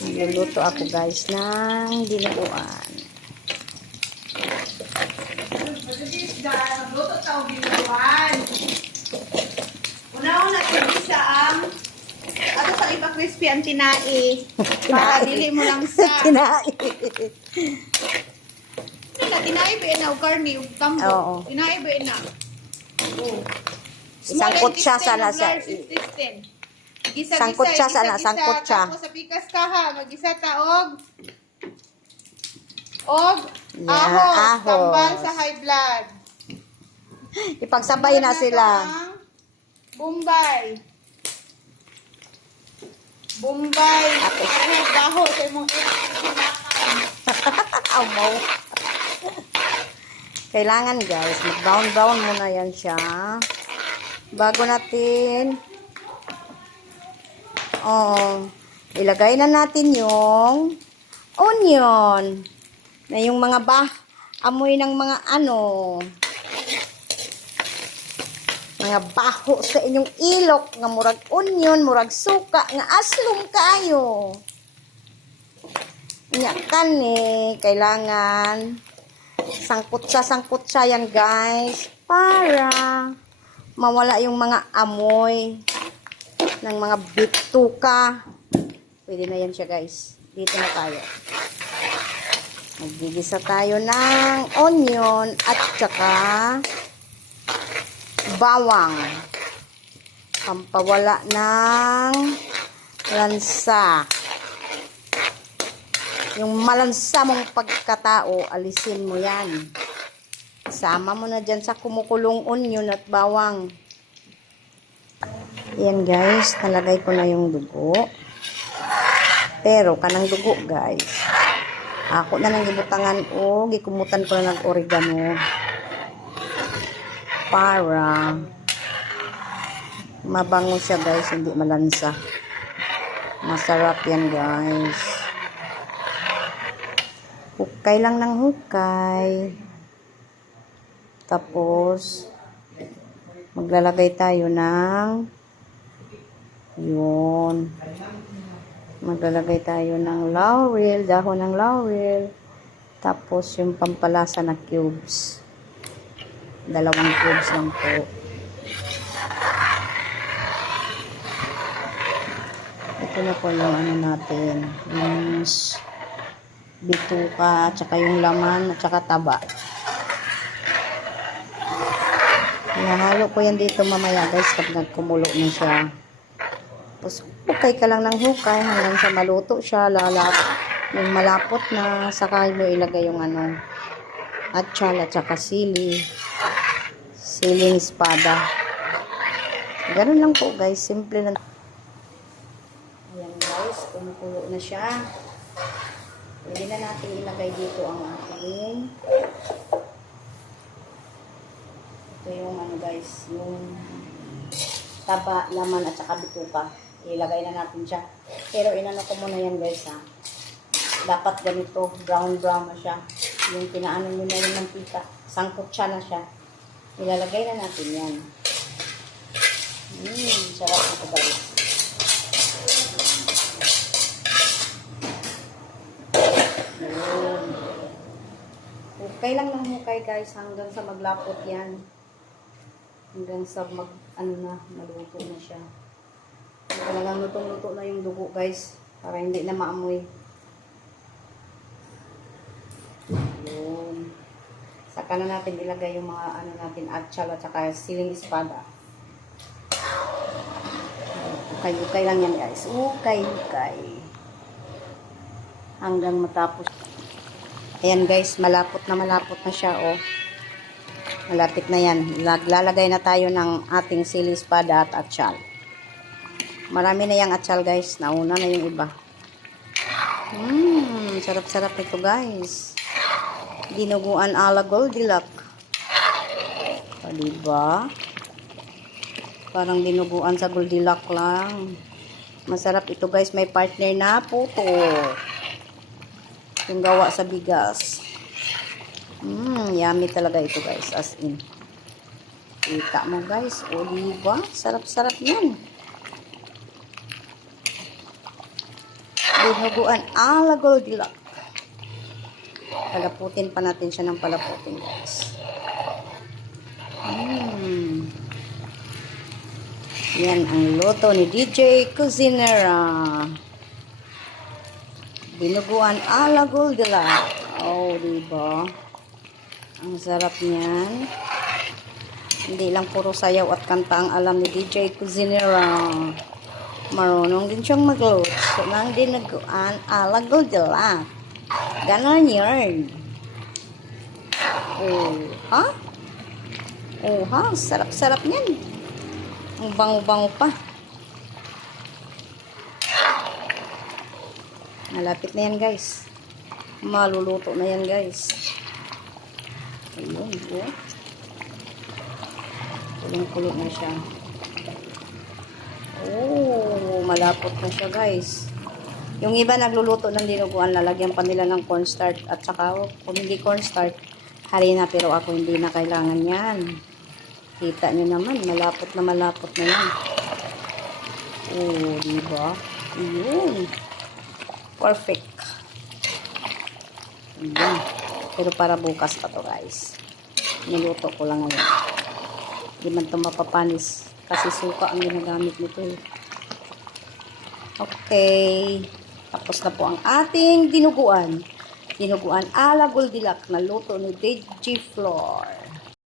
Nagluluto ako guys ng dinuguan. Nagluto tayo dinuguan. Una-una tigisa ang ato sa iba crispy ang tinai. Para dili mo lang sa Tinai. tinai ba na ug karni ug tambo. Oo. Tinai ba na. Oh. Sangkot siya sana sa sangkot siya sana, sangkot siya. Tapos sa pikas ka ha, mag-isa ta og ahos, tambal sa high blood. Ipagsabay na sila. Bombay. Parehas baho sa imong Amaw. Kailangan guys, mag-brown muna yan siya. Bago natin ilagay na natin yung onion. Na yung mga amoy ng mga mga baho sa inyong ilok nga murag onion, murag suka nga aslom kayo. Nya kani kailangan sangkot sa yan guys para mawala yung mga amoy ng mga bituka. Pwede na yan siya guys. Dito na tayo. Magigisa tayo ng onion at saka bawang. Pampawala ng lansa. Yung malansa mong pagkatao, alisin mo yan. Sama mo na dyan sa kumukulong onion at bawang. Yan guys, nalagay ko na yung dugo. Pero kanang dugo guys, ako na nang gibutangan o gikumutan ko na ng oregano para mabango siya guys, hindi malansa. Masarap yan guys. Hukay lang ng hukay. Tapos maglalagay tayo ng maglalagay tayo ng laurel, dahon ng laurel, tapos yung pampalasa na cubes, 2 cubes lang po. Ito na po yung natin, yung bituka, at saka yung laman, at saka taba. Ihahalo ko yan dito mamaya guys pag nagkumulo na siya. Tapos hukay ka lang ng hukay hanggang sa maluto siya, yung malapot na, saka mo ilagay yung atsal at saka siling espada. Ganun lang po guys, simple lang. Ayan guys, kumukulo na siya. Pwede na natin ilagay dito ang ating ito yung guys, yung taba, laman at saka bituka. Ilagay na natin siya. Pero inano ko muna yan guys ha. Dapat ganito, brown na siya. Yung pinaano nyo na yung mantika. Sangkot siya na siya. Ilalagay na natin yan. Sarap ito guys. Hukay lang ng hukay guys hanggang sa maglapot yan. Hanggang sa maluto na siya. Talagang lutong-luto na yung dugo guys. Para hindi na maamoy. Yun. Saka na natin ilagay yung mga natin, atsal at saka siling espada. Ukay-ukay lang yan guys. Ukay-ukay. Hanggang matapos. Ayan guys, malapot na siya oh. Malapit na yan. Lalagay na tayo ng ating siling espada at atsal. Marami na yung atsal guys. Nauna na yung iba. Sarap-sarap ito guys. Dinuguan ala Goldilocks. Diba? Parang dinuguan sa Goldilocks lang. Masarap ito guys. May partner na puto. Yung gawa sa bigas. Yummy talaga ito guys. As in. Kita mo guys. O diba? Sarap-sarap yan. Dinuguan ala Goldilocks. Palaputin pa natin siya ng palaputin, guys. Yan ang luto ni DJ Cuisinera. Dinuguan ala Goldilocks. Oh, diba? Ang sarap niyan. Hindi lang puro sayaw at kanta ang alam ni DJ Cuisinera. Marunong din siyang magluto ng dinuguan ala Goldilocks. Ganon yun. Oh, ha? Oh, ha? Sarap-sarap niyan. Ang bango-bango pa. Malapit na yan, guys. Maluluto na yan, guys. Ayun, oh. Kulong-kulong na siya. Oh, malapot na siya, guys. Yung iba nagluluto ng dinuguan, lalagyan pa nila ng cornstarch at saka kung hindi cornstarch, harina, pero ako hindi na kailangan yan. Kita nyo naman, malapot na yan. Oh, diba? Yun. Perfect. Ayan. Pero para bukas pa to, guys. Niluto ko lang ngayon. Hindi man ito mapapanis kasi suka ang ginagamit nito eh. Okay. Tapos na po ang ating dinuguan. Dinuguan ala Goldilocks na luto ni DJ Flor.